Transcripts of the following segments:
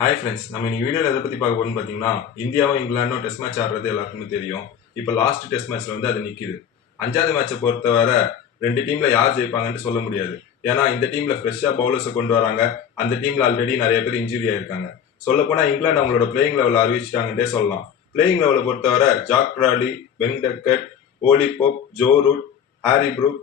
Hi friends, நம்ம இன்னைக்கு வீடியோவில் எதை பற்றி பார்க்க போகிறோம்னு பார்த்தீங்கன்னா, இந்தியாவும் இங்கிலாண்டும் டெஸ்ட் மேட்ச் ஆடுறது எல்லாருக்குமே தெரியும். இப்போ லாஸ்ட் டெஸ்ட் மேட்ச்சில் வந்து அது நிற்கிது. 5வது மேட்சை பொறுத்தவரை 2 டீமில் யார் ஜெயிப்பாங்கன்ட்டு சொல்ல முடியாது. ஏன்னா இந்த டீமில் ஃப்ரெஷ்ஷாக பவுலர்ஸை கொண்டு வராங்க. அந்த டீமில் ஆல்ரெடி நிறைய பேர் இன்ஜுரி ஆயிருக்காங்க. சொல்லப்போனால் இங்கிலாந்து அவங்களோட பிளேயிங் லெவலில் அறிவிச்சிட்டாங்கன்றே சொல்லலாம். பிளேயிங் லெவலை பொறுத்தவரை Jack Bradley, Ben Duckett, Ollie Pope, Joe Root, Harry Brook,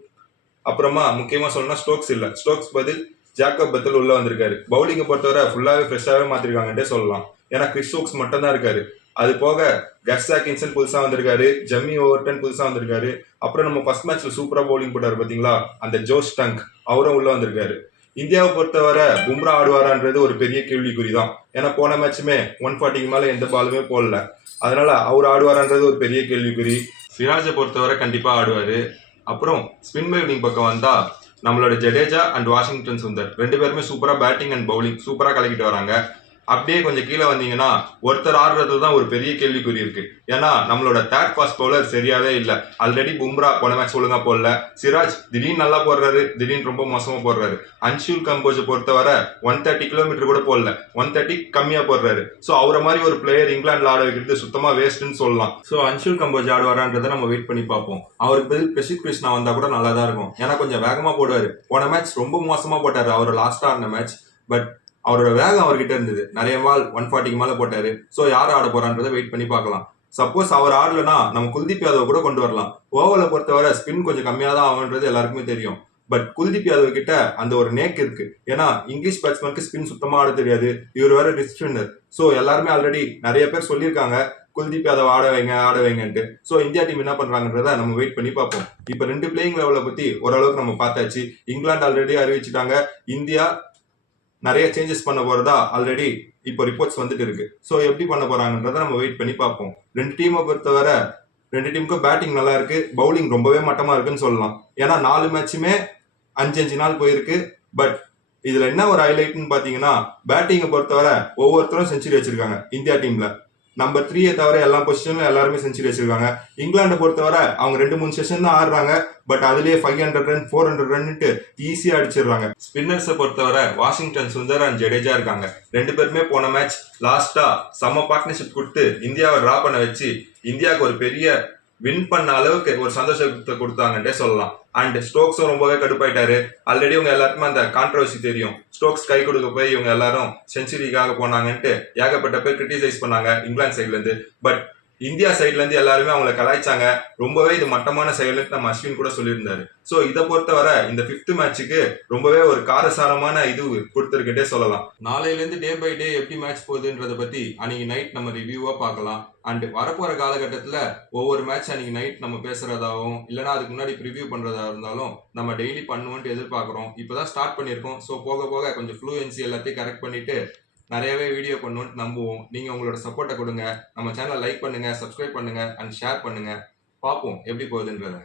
அப்புறமா முக்கியமாக சொல்லணும்னா ஸ்டோக்ஸ் இல்லை. ஸ்டோக்ஸ் பதில் ஜாக்கப் பெத்தல் உள்ள வந்திருக்காரு. பவுலிங்கை பொறுத்தவரை ஃபுல்லாகவே ஃப்ரெஷ்ஷாகவே மாற்றிருக்காங்கன்றே சொல்லலாம். ஏன்னா கிறிஸ் ஸ்டோக்ஸ் மட்டும் தான் இருக்காரு. அது போக கஸ் ஆக்கின்சன் புதுசாக வந்திருக்காரு, ஜம்மி ஓவர்டன் புதுசாக வந்திருக்காரு. அப்புறம் நம்ம ஃபர்ஸ்ட் மேட்ச்ல சூப்பராக பவுலிங் போட்டாரு பார்த்தீங்களா, அந்த ஜோஷ் டங்க் அவரும் உள்ள வந்திருக்காரு. இந்தியாவை பொறுத்தவரை பும்ரா ஆடுவாரான்றது ஒரு பெரிய கேள்விக்குறி தான். ஏன்னா போன மேட்சுமே 140க்கு மேலே எந்த பாலுமே போடல. அதனால அவர் ஆடுவாரான்றது ஒரு பெரிய கேள்விக்குறி. சிராஜை பொறுத்தவரை கண்டிப்பாக ஆடுவார். அப்புறம் ஸ்பின் பவுலிங் பக்கம் வந்தா நம்மளோட ஜடேஜா அண்ட் வாஷிங்டன் சுந்தர் 2 பேருமே சூப்பரா பேட்டிங் அண்ட் பவுலிங் சூப்பரா கலக்கிட்டு வராங்க. அப்படியே கொஞ்சம் கீழே வந்தீங்கன்னா ஒருத்தர் ஆடுறது தான் ஒரு பெரிய கேள்விக்குறி இருக்கு. ஏன்னா நம்மளோட தேர்ட் ஃபாஸ்ட் பவுலர் சரியாவே இல்லை. ஆல்ரெடி பும்ரா போன மேட்ச் ஒழுங்கா போடல. சிராஜ் திடீர்னு நல்லா போடுறாரு, திடீர்னு ரொம்ப மோசமா போடுறாரு. அன்ஷுல் கம்போஜை பொறுத்தவரை 130 கிலோமீட்டர் கூட போடல, 130 கம்மியா போடுறாரு. ஸோ அவரை மாதிரி ஒரு பிளேயர் இங்கிலாந்துல ஆட வைக்கிறது சுத்தமா வேஸ்ட்னு சொல்லலாம். ஸோ அன்ஷுல் கம்போஜ் ஆடுவாரான்றதை நம்ம வெயிட் பண்ணி பார்ப்போம். அவருக்கு பதில் பிரசித் கிருஷ்ணா வந்தா கூட நல்லா தான் இருக்கும். ஏன்னா கொஞ்சம் வேகமா போடுவாரு. போன மேட்ச் ரொம்ப மோசமா போட்டாரு அவர் லாஸ்டா ஆடின மேட்ச். பட் அவரோட வேகம் அவர்கிட்ட இருந்தது. நிறைய பால் 140க்கு மேலே போட்டாரு. ஸோ யார் ஆட போறான்றதை வெயிட் பண்ணி பார்க்கலாம். சப்போஸ் அவர் ஆடலன்னா நம்ம குல்தீப் யாதவ் கூட கொண்டு வரலாம். ஓவரை பொறுத்தவரை ஸ்பின் கொஞ்சம் கம்மியாக தான் ஆகுன்றது எல்லாருக்குமே தெரியும். பட் குல்தீப் யாதவ் கிட்ட அந்த ஒரு நேக் இருக்கு. ஏன்னா இங்கிலீஷ் பேட்ஸ்மேனுக்கு ஸ்பின் சுத்தமா ஆட தெரியாது. இவர் வேற ரிஸ்ட் ஸ்பின்னர். ஸோ எல்லாருமே ஆல்ரெடி நிறைய பேர் சொல்லியிருக்காங்க குல்தீப் யாதவ் ஆட வைங்கன்ட்டு. ஸோ இந்தியா டீம் என்ன பண்றாங்கன்றத நம்ம வெயிட் பண்ணி பார்ப்போம். இப்போ 2 பிளேயிங் லெவலை பத்தி ஓரளவுக்கு நம்ம பார்த்தாச்சு. இங்கிலாந்து ஆல்ரெடி அறிவிச்சிட்டாங்க. இந்தியா நிறைய சேஞ்சஸ் பண்ண போறதா ஆல்ரெடி இப்போ ரிப்போர்ட்ஸ் வந்துட்டு இருக்கு. ஸோ எப்படி பண்ண போறாங்கன்றத நம்ம வெயிட் பண்ணி பார்ப்போம். 2 டீமை பொறுத்தவரை 2 டீமுக்கும் பேட்டிங் நல்லா இருக்கு, பவுலிங் ரொம்பவே மட்டமா இருக்குன்னு சொல்லலாம். ஏன்னா 4 மேட்சுமே 5 நாள் போயிருக்கு. பட் இதுல என்ன ஒரு ஹைலைட்னு பாத்தீங்கன்னா, பேட்டிங்கை பொறுத்தவரை ஒவ்வொருத்தரும் செஞ்சுரி வச்சிருக்காங்க. இந்தியா டீம்ல நம்பர் 3 தவிர எல்லா பொசிஷன்ல எல்லாருமே செஞ்சுரி வச்சிருக்காங்க. இங்கிலாண்டை பொறுத்தவரை அவங்க 2-3 செஷன் தான் ஆடுறாங்க. பட் அதுலயே 500 ரன் 400 ரன்னுட்டு ஈஸியா அடிச்சிடுறாங்க. ஸ்பின்னர்ஸை பொறுத்தவரை வாஷிங்டன் சுந்தர் அண்ட் ஜடேஜா இருக்காங்க. 2 பேருமே போன மேட்ச் லாஸ்டா செம்ம பார்ட்னர்ஷிப் கொடுத்து இந்தியாவை டிரா பண்ண வச்சு இந்தியாவுக்கு ஒரு பெரிய வின் பண்ண அளவுக்கு ஒரு சந்தோஷத்தை கொடுத்தாங்கன்றே சொல்லலாம். அண்ட் ஸ்டோக்ஸும் ரொம்பவே கடுப்பாயிட்டாரு. ஆல்ரெடி இவங்க எல்லாருக்குமே அந்த கான்ட்ரவர்சி தெரியும். ஸ்டோக்ஸ் கை கொடுக்க போய் இவங்க எல்லாரும் செஞ்சுரிக்காக போனாங்கன்ட்டு ஏகப்பட்ட பேர் கிரிட்டிசைஸ் பண்ணாங்க இங்கிலாந்து சைட்ல இருந்து. பட் இந்தியா சைட்ல இருந்து எல்லாருமே அவங்களை கலாய்ச்சாங்க. ரொம்பவே இது மட்டமான செயல்னு நம்ம அஸ்வின் கூட சொல்லியிருந்தாரு. ஸோ இதை பொறுத்தவரை இந்த 5th மேட்சுக்கு ரொம்பவே ஒரு காரசாரமான இது கொடுத்துருக்கிட்டே சொல்லலாம். நாளையிலேருந்து டே பை டே எப்படி மேட்ச் போகுதுன்றதை பத்தி அன்னைக்கு நைட் நம்ம ரிவ்யூவா பார்க்கலாம். அண்ட் வரப்போற காலகட்டத்தில் ஒவ்வொரு மேட்ச் அன்னைக்கு நைட் நம்ம பேசுறதாகவும் இல்லைன்னா அதுக்கு முன்னாடி ப்ரிவியூ பண்றதா இருந்தாலும் நம்ம டெய்லி பண்ணுவோன்ட்டு எதிர்பார்க்குறோம். இப்போதான் ஸ்டார்ட் பண்ணியிருக்கோம். ஸோ போக போக கொஞ்சம் ஃப்ளூயன்சி எல்லாத்தையும் கரெக்ட் பண்ணிட்டு நிறையவே வீடியோ பண்ணணும்னு நம்புவோம். நீங்க உங்களோட சப்போர்ட்டை கொடுங்க. நம்ம சேனலை லைக் பண்ணுங்க, சப்ஸ்கிரைப் பண்ணுங்க அண்ட் ஷேர் பண்ணுங்க. பார்ப்போம் எப்படி போகுதுன்றத.